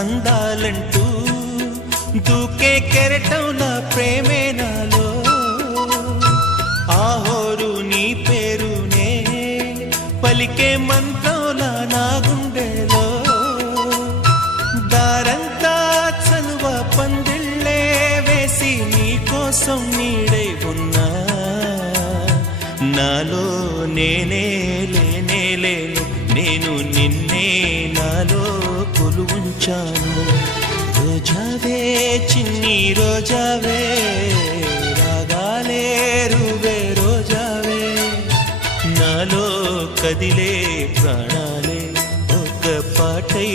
అందాలంటూ దూకే కెరటంలా ప్రేమే నాలో ఆహోరు నీ పేరునే పలికే మంత్రంలా నా గుండెలో దారంతా చలువ పందిళ్ళే వేసి నీకోసం నీడై ఉన్నా నాలో నేనే లేనే లేను నేను నిన్నే నాలో కొలువుంచాను రోజావే చిన్ని రోజావే రాగాలే రువే రోజావే నాలో కదిలే ప్రాణాలే ఒక పాటై